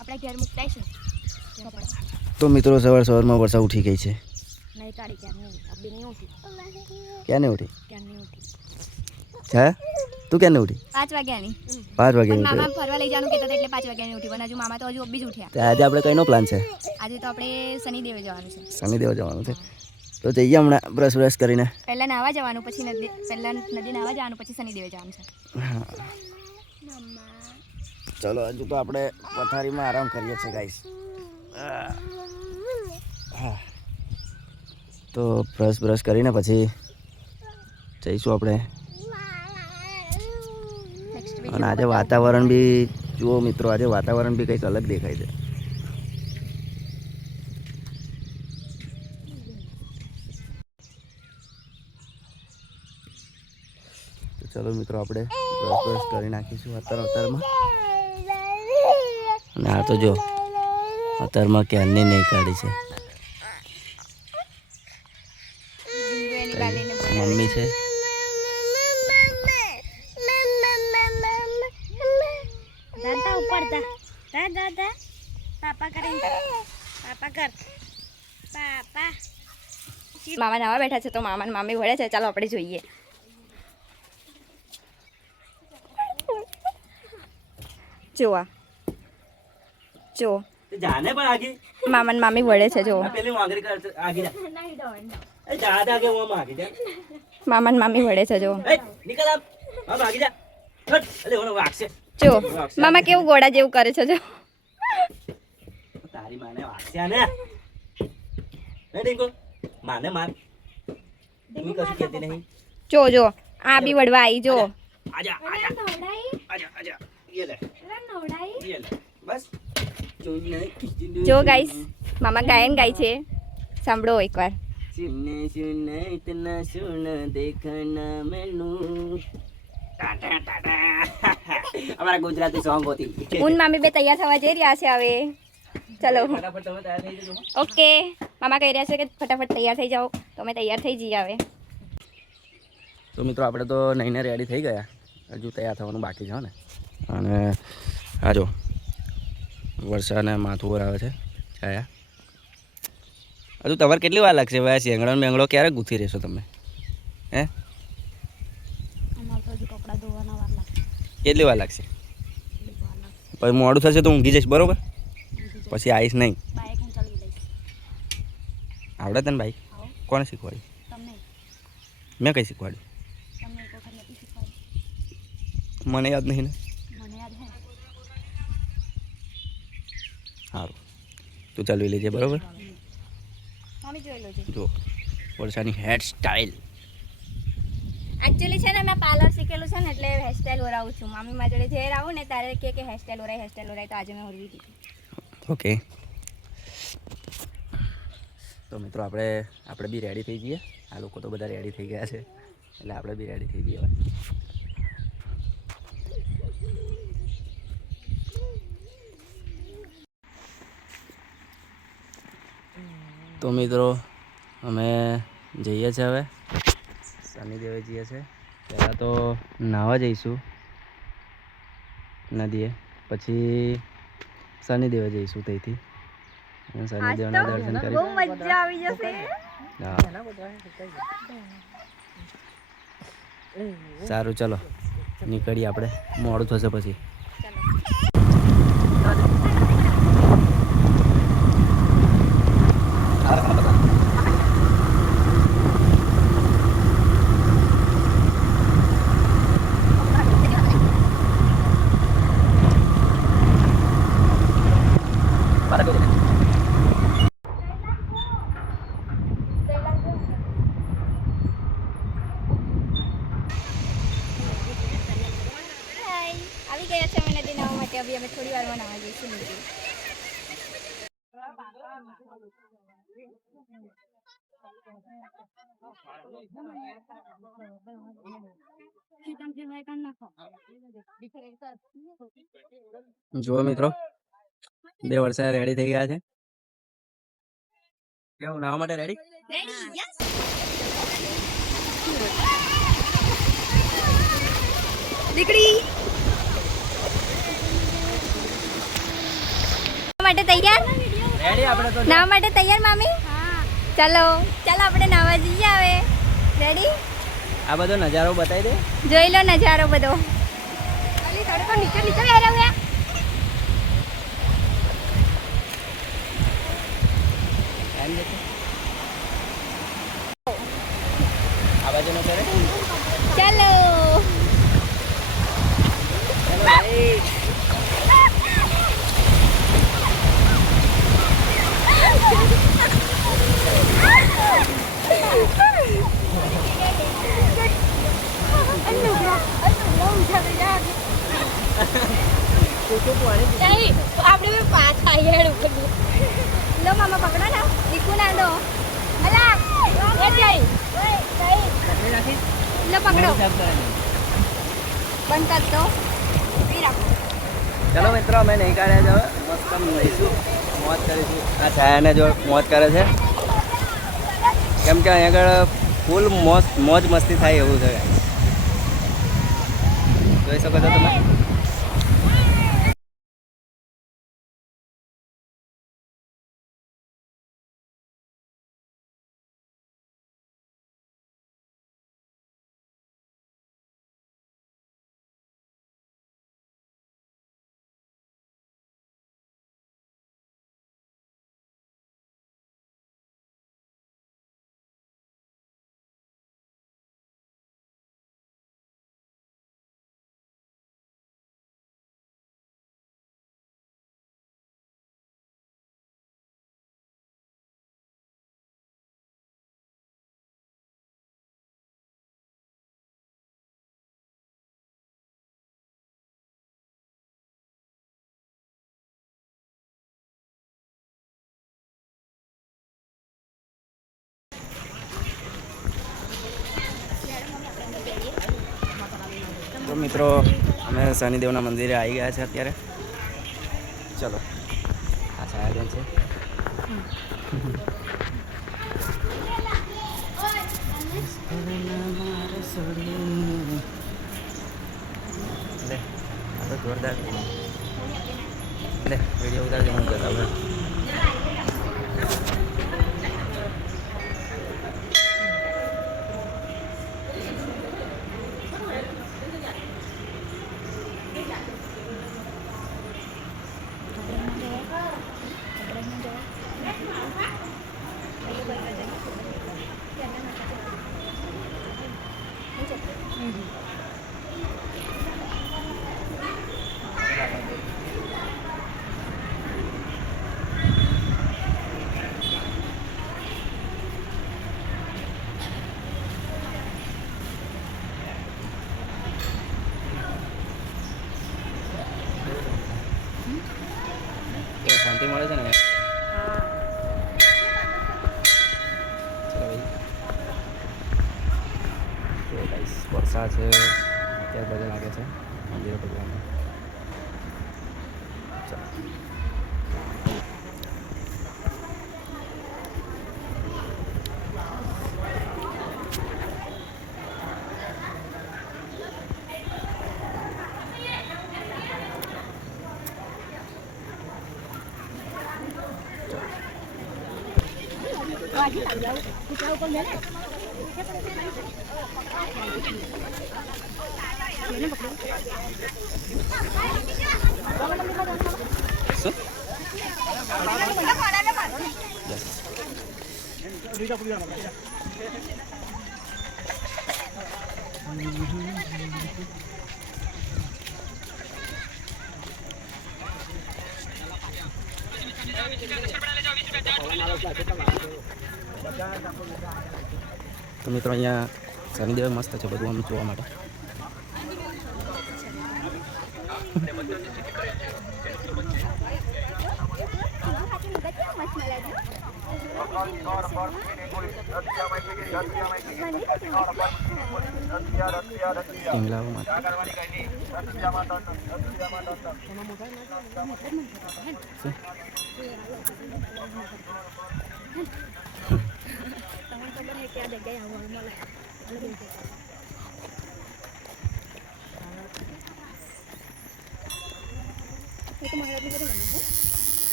આપણે ઘેર મુકતા છે તો મિત્રો સવારમાં વરસાદ ઉઠી ગઈ છે. નહીં કાઢી ક્યાં નહીં ઉઠી હે તું ક્યાં નહીં ઉઠી? 5 વાગ્યાની 5 વાગે મામા ફરવા લઈ જવાનું કહેતા એટલે 5 વાગ્યાની ઉઠી પણ હજુ મામા તો હજુ અબ્બી જ ઉઠ્યા. આજે આપણે કઈનો પ્લાન છે? આજે તો આપણે શનિદેવ જવાનું છે. શનિદેવ જવાનું છે તો જઈએ હમણાં બ્રશ કરીને. પહેલા નાવા જવાનું પછી નદી નાવા જવાનું પછી શનિદેવ જવાનું છે. હા ચલો હજુ તો આપણે પથારીમાં આરામ કરીએ છીએ ગાઈસ. હા તો બ્રશ કરીને પછી જઈશું આપણે. અને આજે વાતાવરણ બી જુઓ મિત્રો, આજે વાતાવરણ બી કંઈક અલગ દેખાય છે. તો ચલો મિત્રો આપણે બ્રશ કરી નાખીશું અત્યારમાં. અને આ તો જો અત્યારમાં ક્યારની નહીં કાઢી છે. મમ્મી છે. મામા નાવા બેઠા છે તો મામા ને મામી વળે છે. ચાલો આપણે જોઈએ. જોવા જો જાને પણ આગે મામા ને મામી વળે છે. જો પેલી વાંગરી કર આગે જા એ જા આગે વો આગે જા મામા ને મામી વળે છે. જો એ નીકળ આમ આગે જા હટ અલે ઓનો વાગશે. જો મામા કેવું ગોડા જેવું કરે છે. જો તારી માને વાગશે ને એ દેખો માને માર તું કશું કહેતી નહીં. જો જો આ બી વડવા આવી. જો આજા આજા આજા આજા ये ले ये ले बस જો ગાઈસ મામા ગાયન ગાય છે. સાંભળો એકવાર. सुनने सुनने इतना सुन देखना मैनू टाटा टाटा हमारा गुजराती सॉन्ग होती ઉન મામી બે તૈયાર થવા જઈ રહ્યા છે હવે. ચલો फटाफट તમે તૈયાર થઈ જજો. ઓકે મામા કહી રહ્યા છે કે ફટાફટ તૈયાર થઈ જાઓ તો અમે તૈયાર થઈ જઈએ હવે. તો મિત્રો આપણે તો નહીને રેડી થઈ ગયા, હજુ તૈયાર થવાનું બાકી છે ને. અને આ જો વરસાદને માથું પર આવે છે છાયા. હજુ તમારે કેટલી વાર લાગશે ભાઈ? શેંગડો મેંગડો ક્યારે ગૂંથી રહેશો તમે? હે કેટલી વાર લાગશે? પછી મોડું થશે તો ઊંઘી જઈશ બરોબર, પછી આવીશ નહીં. આવડે તને બાઈક? કોને શીખવાડ્યું? મેં કઈ શીખવાડ્યું? મને યાદ નહીં ને. સારું તું ચાલવી લેજે બરોબર. જો વરસાદની હેર સ્ટાઈલ એકચ્યુઅલી છે ને મેં પાર્લર શીખેલું છે ને એટલે હેરસ્ટાઈલ ઓરાવું છું. મામી મારી જોડે જ્યારે આવું ને ત્યારે કે હેરસ્ટાઈલ ઓરાય તો આજે મેં ઓરવી દીધી. ઓકે તો મિત્રો આપણે બી રેડી થઈ જઈએ. આ લોકો તો બધા રેડી થઈ ગયા છે એટલે આપણે બી રેડી થઈ જઈએ. તો મિત્રો અમે જઈએ છીએ હવે શનિદેવે જઈએ છીએ. પહેલાં તો નાહવા જઈશું નદીએ, પછી શનિદેવે જઈશું ત્યાંથી અને શનિદેવના દર્શન કરી. બહુ મજા આવી જશે. હા સારું ચલો નીકળીએ આપણે, મોડું થશે પછી. આવી ગયા છે અમે નદી નાવા માટે. અભી અમે થોડી વારમાં નાવા જઈશું નદી. જુઓ મિત્રો બે વર્ષે રેડી થઈ ગયા છે. કેવું નાવા માટે રેડી? દીકરી માટે તૈયાર? રેડી આપણે તો નાવા માટે તૈયાર મામી? ચાલો ચાલો આપણે નાવા જઈએ હવે. રેડી? આ બધો નજારો બતાવી દે. જોઈ લો નજારો બધો. નીચે નીચે બેહ્યા. આ બાજુ નો કરે. ચાલો આપણે પાછા લો મામા પકડો ને દીકુ ના દો અલા લો પકડો બંધ કર દો ચલો મિત્રો અમે નહીં કાઢ્યા છે હવે મસ્ત લઈશું મોજ કરીશું. આ છાયાને જો મોજ કરે છે કેમ કે અહીંયા આગળ ફૂલ મોજ મસ્તી થાય એવું છે. જોઈ શકો છો તમે. તો મિત્રો અમે શનિદેવના મંદિરે આવી ગયા છે અત્યારે. ચલો આ છાયાબેન છે. લે આ તો જોરદાર લે વિડીયો ઉતારજો હું બતાવું. શાંતિ મળે છે ને. ચલો ભાઈ તો ગાઈસ વરસાદ છે અત્યારે બધા લાગે છે મંદિરે ભગવાન. ચલો તો મિત્રો અહીંયા શનિદેવ મસ્ત છે બધું આમ જોવા માટે. ઢીંગલાઓ માટે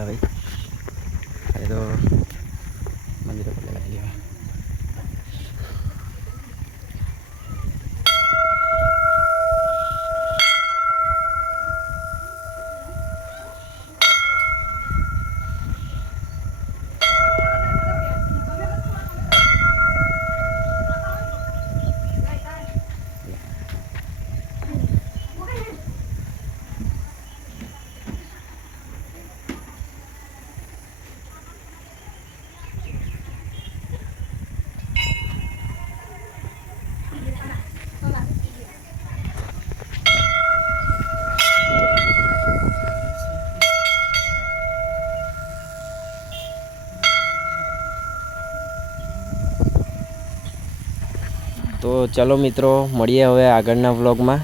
બેઠા ભાઈ. અરે તો મંદિરે પગે લાગી લેવા. તો ચલો મિત્રો, મળીએ હવે આગળના વ્લોગમાં.